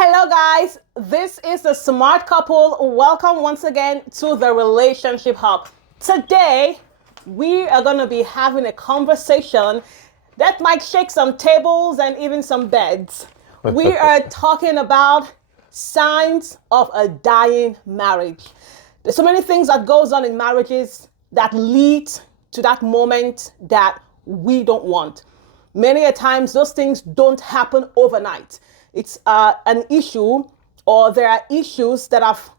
Hello guys, this is the Smart Couple. Welcome once again to the Relationship Hub. Today, we are going to be having a conversation that might shake some tables and even some beds. We are talking about signs of a dying marriage. There's so many things that goes on in marriages that lead to that moment that we don't want. Many a times those things don't happen overnight. It's an issue, or there are issues that have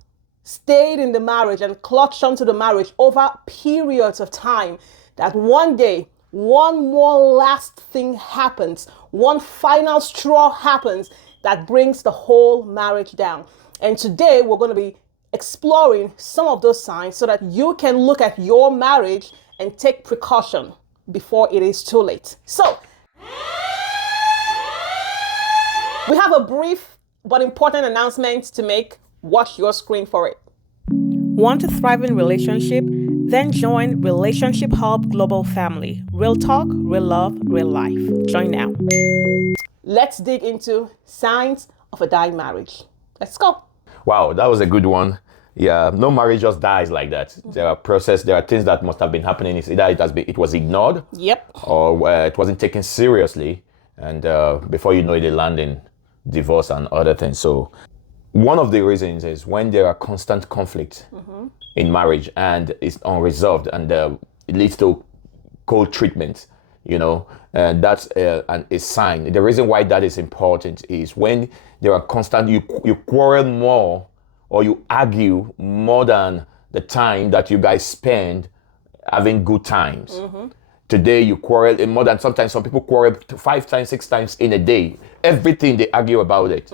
stayed in the marriage and clutched onto the marriage over periods of time, that one day, one more last thing happens, one final straw happens that brings the whole marriage down. And today we're going to be exploring some of those signs so that you can look at your marriage and take precaution before it is too late. So, we have a brief but important announcement to make. Watch your screen for it. Want to thrive in relationship? Then join Relationship Hub Global Family. Real talk, real love, real life. Join now. Let's dig into signs of a dying marriage. Let's go. Wow, that was a good one. Yeah, no marriage just dies like that. There are things that must have been happening. It's either it was ignored, Yep. or it wasn't taken seriously, and before you know it, they land in divorce and other things. So one of the reasons is when there are constant conflict in marriage and it's unresolved, and it leads to cold treatment, and that's a sign. The reason why that is important is when there are constant, you quarrel more, or you argue more than the time that you guys spend having good times. Today you quarrel more than, sometimes some people quarrel 5 times, 6 times in a day. Everything they argue about it.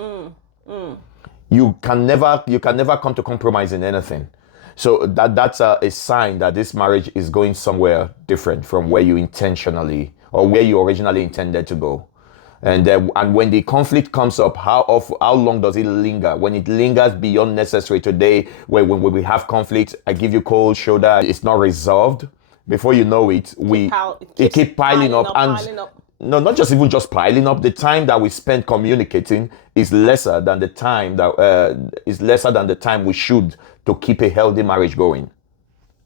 You can never come to compromise in anything. So that's a sign that this marriage is going somewhere different from where you intentionally, or where you originally intended to go. And when the conflict comes up, how long does it linger? When it lingers beyond necessary, today, when we have conflict, I give you cold shoulder, it's not resolved. Before you know it, it keeps piling up. No, not just piling up. The time that we spend communicating is lesser than the time we should to keep a healthy marriage going.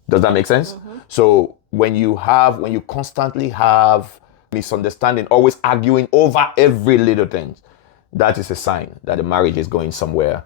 Does that make sense? So when you constantly have misunderstanding, always arguing over every little thing, that is a sign that the marriage is going somewhere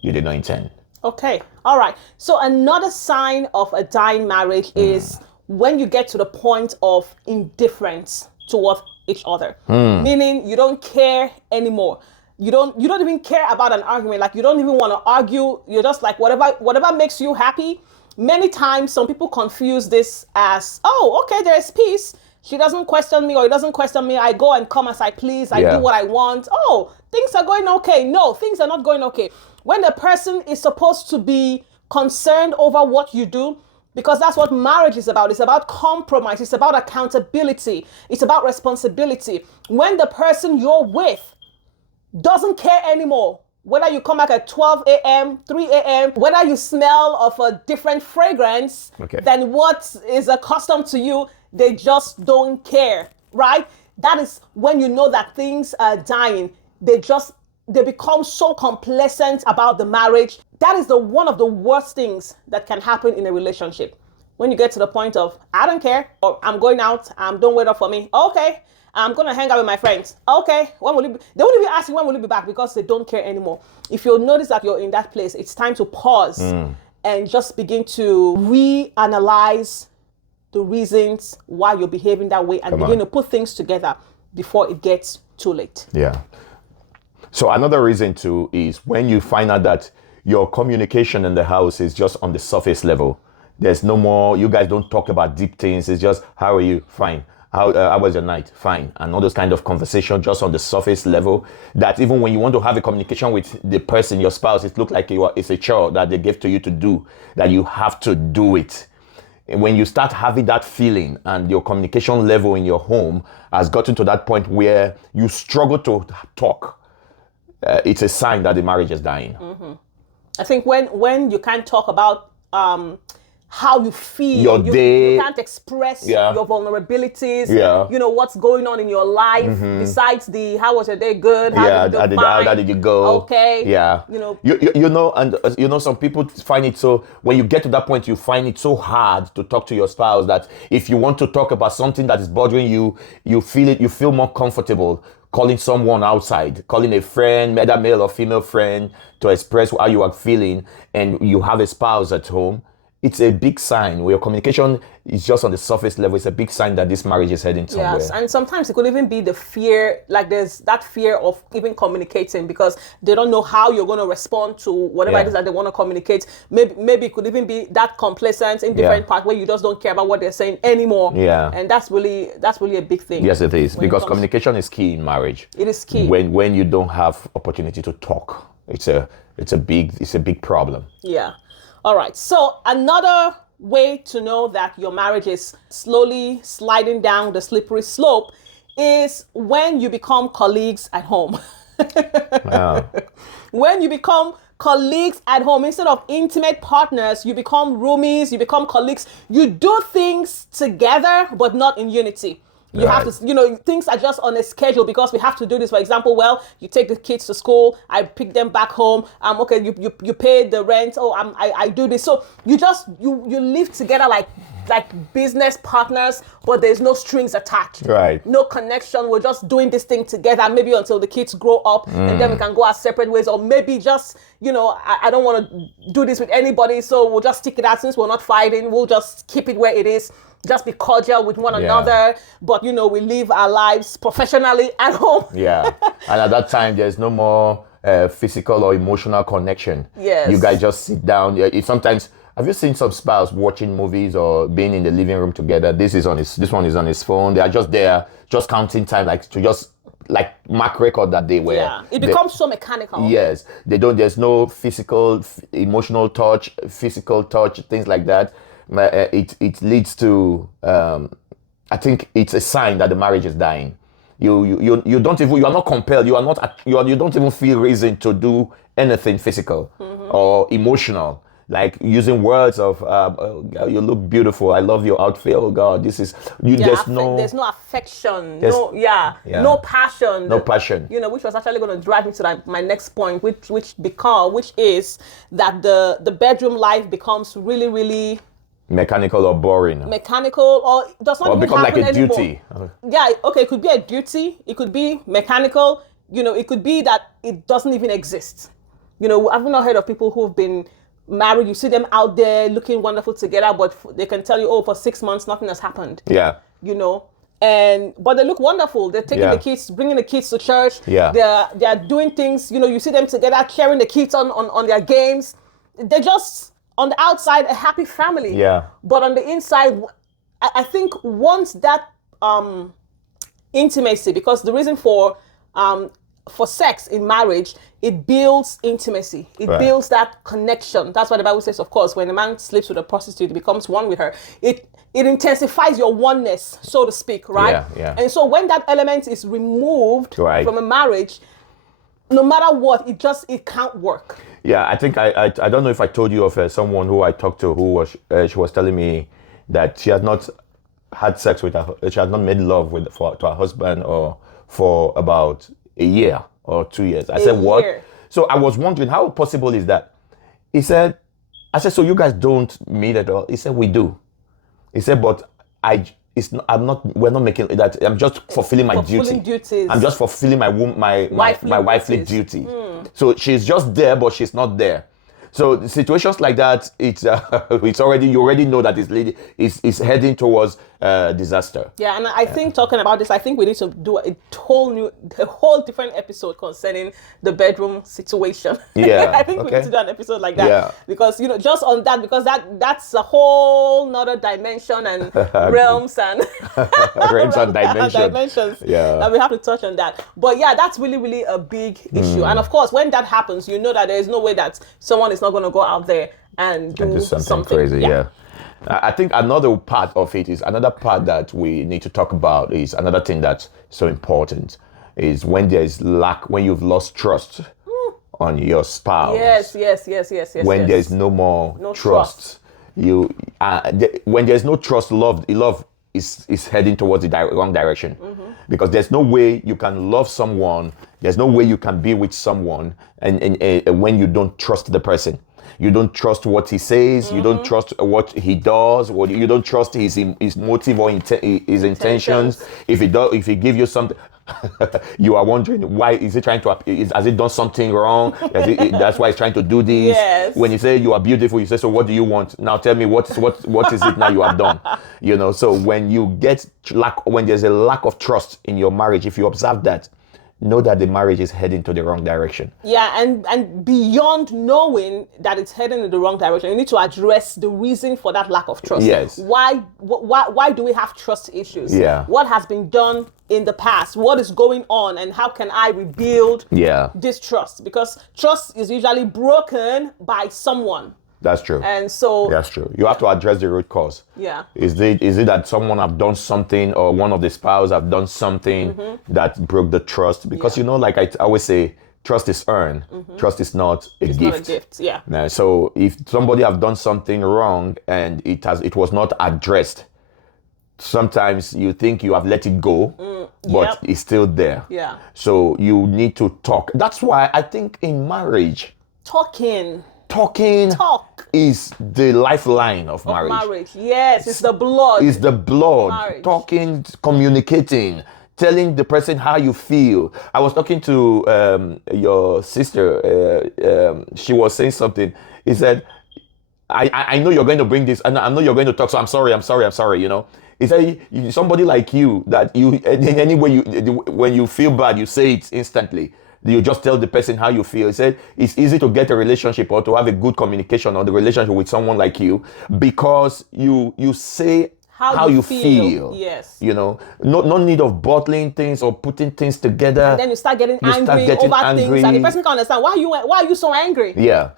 you did not intend. Okay. All right. So another sign of a dying marriage is when you get to the point of indifference towards each other, meaning you don't care anymore. You don't even care about an argument. Like, you don't even want to argue. You're just like, whatever makes you happy. Many times, some people confuse this as, oh, okay, there's peace. She doesn't question me, or he doesn't question me. I go and come as I please. I do what I want. Oh, things are going okay. No, things are not going okay. When the person is supposed to be concerned over what you do, because that's what marriage is about. It's about compromise. It's about accountability. It's about responsibility. When the person you're with doesn't care anymore, whether you come back at 12 a.m., 3 a.m., whether you smell of a different fragrance than what is accustomed to you, they just don't care, right? That is when you know that things are dying. They become so complacent about the marriage. That is one of the worst things that can happen in a relationship. When you get to the point of, I don't care, or I'm going out, don't wait up for me. Okay, I'm going to hang out with my friends. Okay, when will you be? They won't even ask you when will you be back, because they don't care anymore. If you'll notice that you're in that place, it's time to pause and just begin to reanalyze the reasons why you're behaving that way, and begin to put things together before it gets too late. Yeah. So another reason too is when you find out that your communication in the house is just on the surface level. There's no more, you guys don't talk about deep things. It's just, how are you? Fine. How was your night? Fine. And all those kind of conversation just on the surface level, that even when you want to have a communication with the person, your spouse, it looks like it's a chore that they gave to you to do, that you have to do it. And when you start having that feeling, and your communication level in your home has gotten to that point where you struggle to talk, it's a sign that the marriage is dying. I think when you can't talk about how you feel. Your day. You can't express Yeah. your vulnerabilities. Yeah. You know, what's going on in your life besides the how was your day good? How did you do fine? How did you go? Okay. Yeah. You know. You know, and you know, some people find it so, when you get to that point, you find it so hard to talk to your spouse that if you want to talk about something that is bothering you, you feel more comfortable calling someone outside, calling a friend, whether male or female friend, to express how you are feeling, and you have a spouse at home. It's a big sign where your communication is just on the surface level. It's a big sign that this marriage is heading somewhere. Yes, and sometimes it could even be the fear, like there's that fear of even communicating because they don't know how you're going to respond to whatever it is that they want to communicate. Maybe it could even be that complacent, indifferent part where you just don't care about what they're saying anymore. Yeah. And that's really a big thing. Yes, it is, because communication is key in marriage. It is key. When you don't have opportunity to talk, it's a big problem. Yeah. All right. So another way to know that your marriage is slowly sliding down the slippery slope is when you become colleagues at home. Wow. When you become colleagues at home, instead of intimate partners, you become roomies, you become colleagues. You do things together, but not in unity. You have to, you know, things are just on a schedule because we have to do this. For example, well, you take the kids to school, I pick them back home. Okay, you pay the rent. Oh, I do this. So you just you live together like business partners, but there's no strings attached. Right. No connection. We're just doing this thing together, maybe until the kids grow up, and then we can go our separate ways. Or maybe just, you know, I don't want to do this with anybody, so we'll just stick it out. Since we're not fighting, we'll just keep it where it is. Just be cordial with one another, but you know, we live our lives professionally at home. Yeah, and at that time, there's no more physical or emotional connection. Yes. You guys just sit down. Sometimes, have you seen some spouse watching movies or being in the living room together? This one is on his phone. They are just there, just counting time, like to just like mark record that they were. Yeah, it becomes so mechanical. Yes, there's no physical, emotional touch, things like that. It leads to, I think it's a sign that the marriage is dying. You don't even, you are not compelled, you don't even feel reason to do anything physical or emotional. Like using words of, you look beautiful, I love your outfit, oh God, this is, there's no affection, no passion. No passion. You know, which was actually going to drive me to my next point, which is that the bedroom life becomes really, really mechanical or boring. Mechanical, or does not even become like a anymore. duty. Yeah, okay, it could be a duty, it could be mechanical, you know, it could be that it doesn't even exist. You know, I've not heard of people who've been married, you see them out there looking wonderful together, but they can tell you, oh, for 6 months, nothing has happened. Yeah. You know, but they look wonderful. They're taking the kids, bringing the kids to church. Yeah. They're doing things, you know, you see them together, cheering the kids on their games. They're just, on the outside, a happy family. Yeah. But on the inside, I think once that intimacy, because the reason for sex in marriage, it builds intimacy. It builds that connection. That's why the Bible says, of course, when a man sleeps with a prostitute, he becomes one with her. It intensifies your oneness, so to speak, right? Yeah. And so when that element is removed from a marriage, no matter what, it can't work. Yeah, I think I don't know if I told you of someone who I talked to who was she was telling me that she had not had sex with she had not made love to her husband or for about a year or 2 years. I said, what? So I was wondering, how possible is that? I said, so you guys don't meet at all? He said, we do. He said, but we're not making that. I'm just fulfilling my duty. Duties. I'm just fulfilling my wifely duty. So she's just there, but she's not there. So situations like that, it's already, you already know that this lady is heading towards disaster. Yeah, and I think talking about this, I think we need to do a whole different episode concerning the bedroom situation. Yeah, I think we need to do an episode like that. Yeah. Because, you know, just on that, because that's a whole nother dimension and realms and dimensions. Yeah, and we have to touch on that. But yeah, that's really, really a big issue. And of course, when that happens, you know that there is no way that someone is not going to go out there and do something crazy. Yeah. I think another part that we need to talk about is another thing that's so important is when when you've lost trust on your spouse. Yes. When there's no more trust. when there's no trust, love is heading towards the wrong direction. Because there's no way you can love someone, there's no way you can be with someone and when you don't trust the person. You don't trust what he says. You don't trust what he does. You don't trust his motive or his intentions. If he give you something, you are wondering why is he trying to? Has he done something wrong? That's why he's trying to do this. Yes. When you say you are beautiful, you say, so what do you want? Now tell me what is it now you have done? So when you when there's a lack of trust in your marriage, if you observe that, know that the marriage is heading to the wrong direction. Yeah, and beyond knowing that it's heading in the wrong direction, you need to address the reason for that lack of trust. Yes. Why do we have trust issues? Yeah. What has been done in the past? What is going on? And how can I rebuild this trust? Because trust is usually broken by someone. That's true. And so that's true. You have to address the root cause. Yeah. Is it that someone have done something or one of the spouse have done something that broke the trust? Because like I always say, trust is earned. Trust is not a gift. Not a gift. Yeah. Now, so if somebody have done something wrong and it was not addressed, sometimes you think you have let it go, but it's still there. Yeah. So you need to talk. That's why I think in marriage, talking is the lifeline of marriage. Yes, it's the blood. It's the blood. Marriage. Talking, communicating, telling the person how you feel. I was talking to your sister. She was saying something. He said, I know you're going to bring this, and I know you're going to talk, so I'm sorry. He said, somebody like you, that you, in any way, when you feel bad, you say it instantly. You just tell the person how you feel. He said it's easy to get a relationship or to have a good communication on the relationship with someone like you because you say how you feel. Yes. No need of bottling things or putting things together. And then you start getting angry over things, and the person can't understand why are you so angry. Yeah.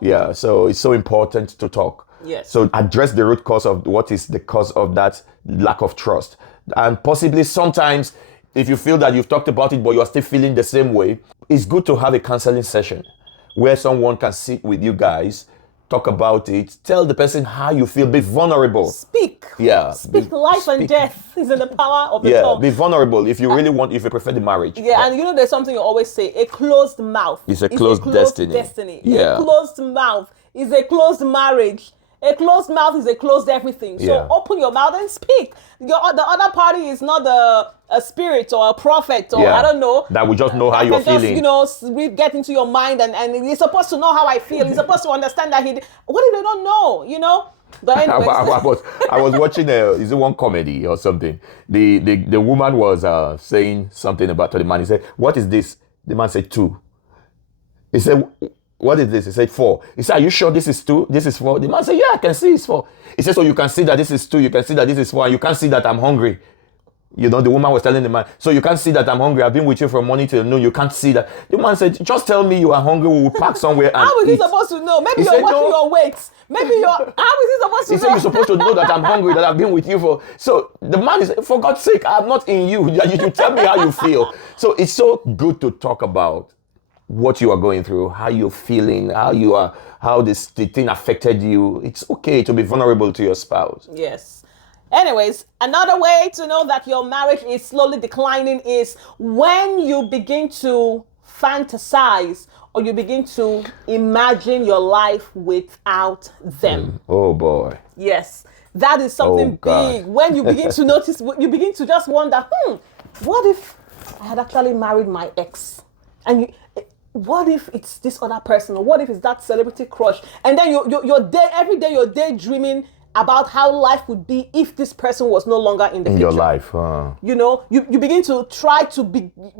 Yeah. So it's so important to talk. Yes. So address the root cause of what is the cause of that lack of trust, and possibly sometimes, if you feel that you've talked about it, but you are still feeling the same way, it's good to have a counseling session where someone can sit with you guys, talk about it, tell the person how you feel, be vulnerable. Speak. Yeah. Speak. Life and death is in the power of the tongue. Be vulnerable if you really want, if you prefer the marriage. Yeah, and there's something you always say, a closed mouth is a closed destiny. Yeah. A closed mouth is a closed marriage. A closed mouth is a closed everything. So open your mouth and speak. The other party is not a spirit or a prophet or I don't know. That we just know how you're feeling. Get into your mind and he's supposed to know how I feel. He's supposed to understand that what if they don't know, But anyways. I was watching is it one comedy or something? The woman was saying something about the man. He said, "What is this?" The man said, 2. He said, "What is this?" He said, 4. He said, "Are you sure this is 2? This is 4? The man said, "Yeah, I can see it's 4. He said, "So you can see that this is 2, you can see that this is 4, and you can see that I'm hungry." The woman was telling the man, "So you can't see that I'm hungry. I've been with you from morning till noon. You can't see that." The man said, "Just tell me you are hungry. We will park somewhere and How is eat." he supposed to know? Maybe you're watching your weight. How is he supposed to know? He said, "You're supposed to know that I'm hungry, that I've been with you for..." So the man is, "For God's sake, I'm not in you. You should tell me how you feel." So it's so good to talk about what you are going through, how you're feeling, how the thing affected you. It's okay to be vulnerable to your spouse. Yes. Anyways, another way to know that your marriage is slowly declining is when you begin to fantasize or you begin to imagine your life without them. Oh boy. Yes. That is something big. When you begin to notice, you begin to just wonder, what if I had actually married my ex? And what if it's this other person? Or what if it's that celebrity crush? And then every day you're daydreaming about how life would be if this person was no longer in the picture. Your life. You begin to try to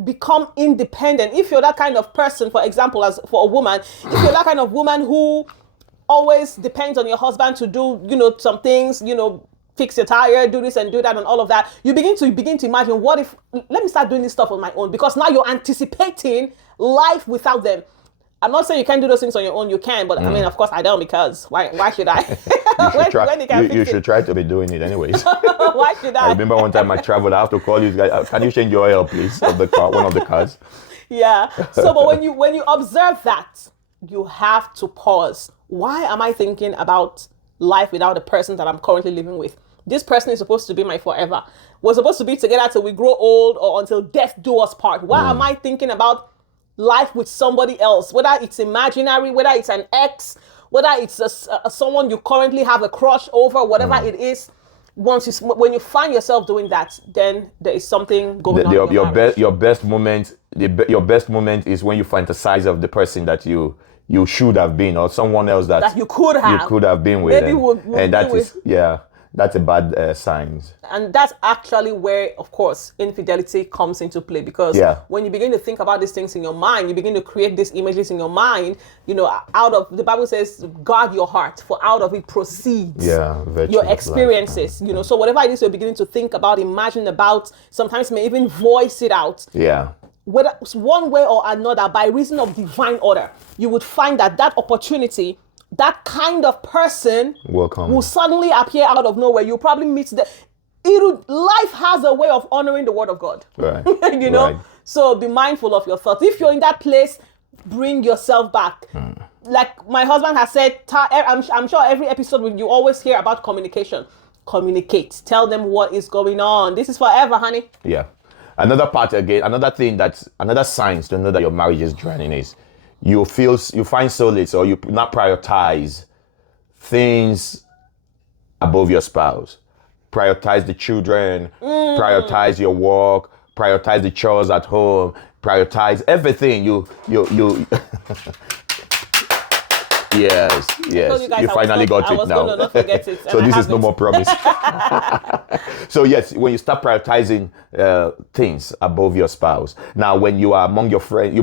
become independent. If you're that kind of person, for example, as for a woman, if you're that kind of woman who always depends on your husband to do, some things, fix your tire, do this and do that and all of that, you begin to imagine, what if, let me start doing this stuff on my own, because now you're anticipating life without them. I'm not saying you can't do those things on your own, you can, but I mean, of course I don't, because why should I? You should try to be doing it anyways. Why should I? I remember one time I traveled, I have to call you guys, can you change your oil please, of the car, one of the cars. Yeah, so but when you observe that, you have to pause. Why am I thinking about life without the person that I'm currently living with. This person is supposed to be my forever. We're supposed to be together till we grow old or until death do us part. Why am I thinking about life with somebody else? Whether it's imaginary, whether it's an ex, whether it's someone you currently have a crush over, whatever it is. When you find yourself doing that, then there is something going on. Your best moment, your best moment is when you fantasize of the person that you should have been, or someone else that you could have been with. Maybe and that is that's a bad sign. And that's actually where, of course, infidelity comes into play, because when you begin to think about these things in your mind, you begin to create these images in your mind, out of, the Bible says, guard your heart, for out of it proceeds your experiences, so whatever it is you're beginning to think about, imagine about, sometimes may even voice it out. Whether one way or another, by reason of divine order, you would find that opportunity, that kind of person will suddenly appear out of nowhere. You'll probably meet life has a way of honoring the word of God. Right. Right. So be mindful of your thoughts. If you're in that place, bring yourself back. Like my husband has said, I'm sure every episode you always hear about communication. Communicate. Tell them what is going on. This is forever, honey. Yeah. Another sign to know that your marriage is draining is you find solace, or you not prioritize things above your spouse. Prioritize the children, prioritize your work, prioritize the chores at home, prioritize everything. You Yes. You finally got it now. Not forget it, so this is no more promise. So yes, when you start prioritizing things above your spouse. Now, when you are among your friends,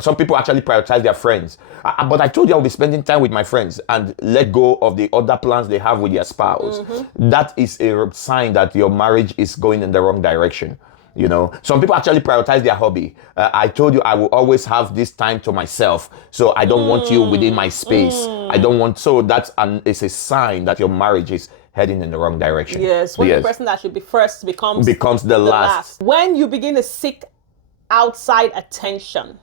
some people actually prioritize their friends. But I told you I'll be spending time with my friends and let go of the other plans they have with their spouse. That is a sign that your marriage is going in the wrong direction. Some people actually prioritize their hobby. I told you I will always have this time to myself, so I don't want you within my space. I don't want. So it's a sign that your marriage is heading in the wrong direction. Yes, when the person that should be first becomes the last. When you begin to seek outside attention,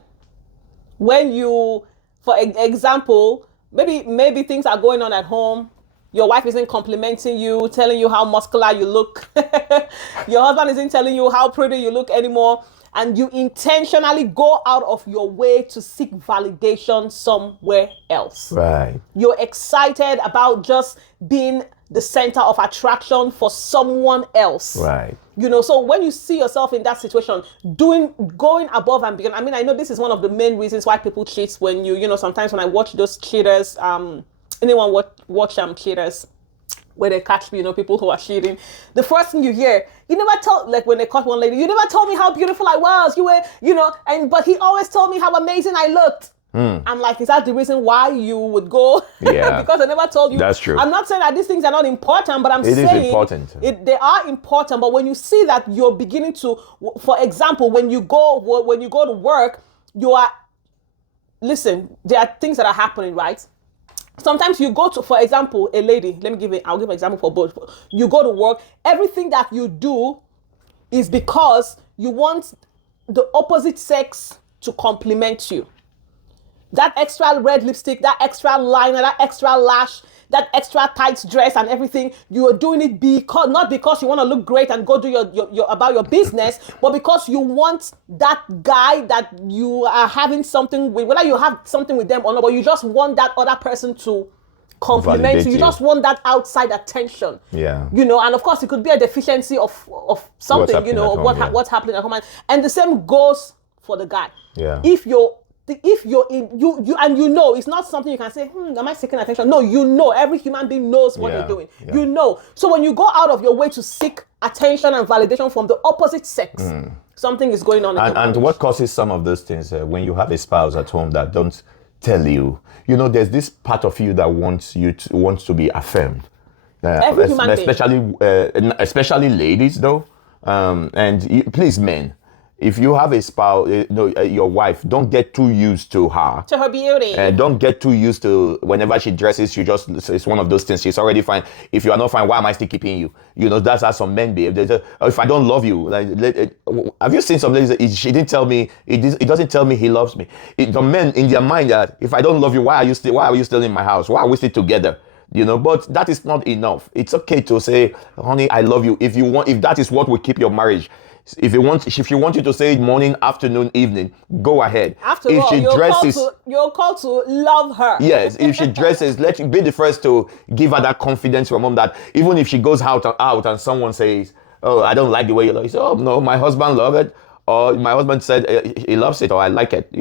when you, for example, maybe things are going on at home. Your wife isn't complimenting you, telling you how muscular you look. Your husband isn't telling you how pretty you look anymore. And you intentionally go out of your way to seek validation somewhere else. Right. You're excited about just being the center of attraction for someone else. Right. So when you see yourself in that situation, going above and beyond. I mean, I know this is one of the main reasons why people cheat. When sometimes when I watch those cheaters, anyone watch cheaters where they catch people who are cheating, the first thing you hear, you never told, like when they caught one lady, you never told me how beautiful I was, you were, but he always told me how amazing I looked. I'm like, is that the reason why you would go? Yeah. Because I never told you. That's true. I'm not saying that these things are not important, but it is important. They are important. But when you see that you're beginning to, for example, when you go to work, listen, there are things that are happening, right? Sometimes you go to, for example, a lady, I'll give an example for both. You go to work, everything that you do is because you want the opposite sex to compliment you. That extra red lipstick, that extra liner, that extra lash, that extra tight dress and everything, you are doing it not because you want to look great and go do your about your business, but because you want that guy that you are having something with, whether you have something with them or not, but you just want that other person to compliment you. You just want that outside attention. Yeah. And of course it could be a deficiency of something, what's happening at home. And the same goes for the guy. Yeah. If you're in you and it's not something you can say, am I seeking attention? No, every human being knows what they're doing. Yeah. So when you go out of your way to seek attention and validation from the opposite sex, something is going on. And what causes some of those things when you have a spouse at home that don't tell you, there's this part of you that wants to be affirmed. Every human being. Especially ladies though, please men. If you have a spouse, your wife, don't get too used to her. To her beauty. Don't get too used to whenever she dresses, it's one of those things. She's already fine. If you are not fine, why am I still keeping you? That's how some men behave. If I don't love you, have you seen some ladies? She didn't tell me, it doesn't tell me he loves me. The men in their mind that if I don't love you, why are you still in my house? Why are we still together? But that is not enough. It's okay to say, honey, I love you. If that is what will keep your marriage. If she wants you to say it morning, afternoon, evening, go ahead. After if all, she dresses, you're called to love her. Yes, if she dresses, let you be the first to give her that confidence from home that even if she goes out and someone says, oh, I don't like the way you look, you say, oh no, my husband loves it, or my husband said he loves it, or I like it.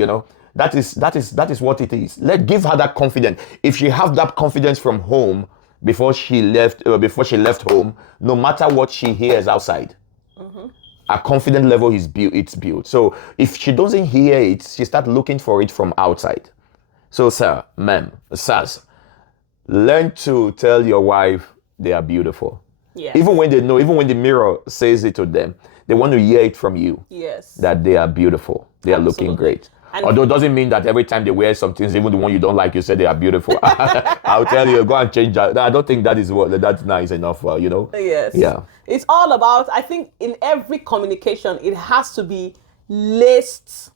That is what it is. Give her that confidence. If she have that confidence from home before she left home, no matter what she hears outside. Her confidence level is built. So if she doesn't hear it, she start looking for it from outside. So sir, ma'am, sirs, learn to tell your wife they are beautiful. Yes. Even when the mirror says it to them, they want to hear it from you. Yes. That they are beautiful. They are looking great. Although it doesn't mean that every time they wear some things, even the one you don't like, you say they are beautiful. I'll tell you, go and change that. I don't think that's nice enough, Yes. Yeah. It's all about, I think in every communication, it has to be laced,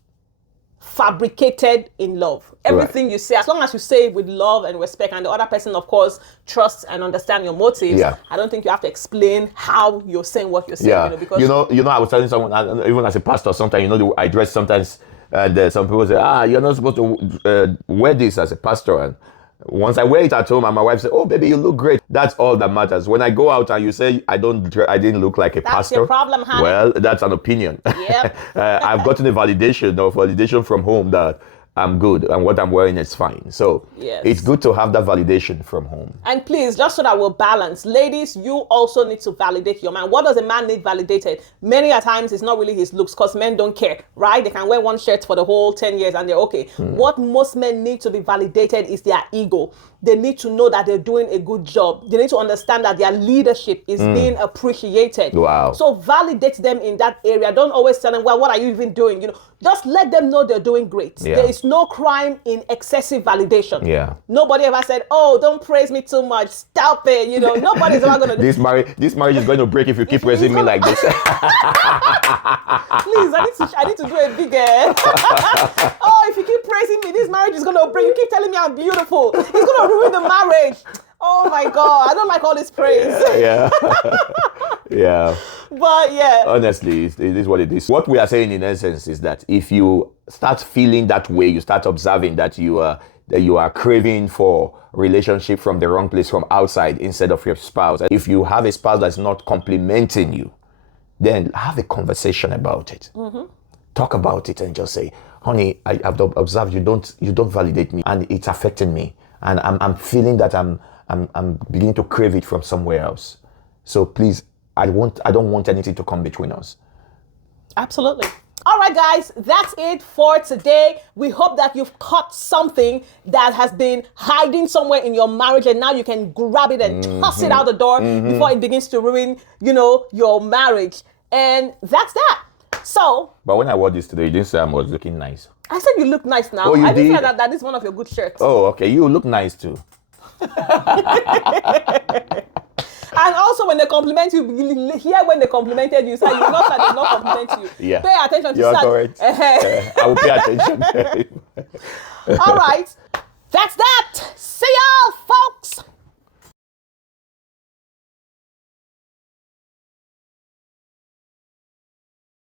fabricated in love. Everything you say, as long as you say it with love and respect, and the other person, of course, trusts and understand your motives, I don't think you have to explain how you're saying what you're saying. Yeah. Because I was telling someone, even as a pastor, sometimes, I dress sometimes, and some people say, you're not supposed to wear this as a pastor. And once I wear it at home and my wife says, oh, baby, you look great. That's all that matters. When I go out and you say I didn't look like a pastor. That's your problem, honey. Well, that's an opinion. Yep. I've gotten a validation from home that I'm good and what I'm wearing is fine. So it's good to have that validation from home. And please, just so that we're balanced, ladies, you also need to validate your man. What does a man need validated? Many a times it's not really his looks, because men don't care, right? They can wear one shirt for the whole 10 years and they're okay. What most men need to be validated is their ego. They need to know that they're doing a good job. They need to understand that their leadership is being appreciated. Wow. So validate them in that area. Don't always tell them, well, what are you even doing? Just let them know they're doing great. Yeah. There is no crime in excessive validation. Yeah. Nobody ever said, oh, don't praise me too much. Stop it. Nobody's ever going to do this marriage is going to break if you keep praising me like this. Please, I need to do a big oh, if you keep praising me, this marriage is going to break. You keep telling me I'm beautiful. It's going to ruin the marriage. Oh my God, I don't like all this praise. Yeah. Yeah. But yeah. Honestly, it is what it is. What we are saying in essence is that if you start feeling that way, you start observing that you are craving for relationship from the wrong place, from outside instead of your spouse. If you have a spouse that's not complimenting you, then have a conversation about it. Talk about it and just say, honey, I've observed you don't validate me and it's affecting me. And I'm feeling that I'm beginning to crave it from somewhere else. So please, I don't want anything to come between us. Absolutely. All right, guys, that's it for today. We hope that you've caught something that has been hiding somewhere in your marriage, and now you can grab it and toss it out the door before it begins to ruin, your marriage. And that's that. So. But when I wore this today, you didn't say I was looking nice. I said you look nice now. Oh, you I didn't did? say that is one of your good shirts. Oh, okay. You look nice too. And also, when they compliment you, hear when they complimented you. So you know that they not compliment you. Yeah. Pay attention to You're correct. I will pay attention. All right. That's that. See y'all, folks.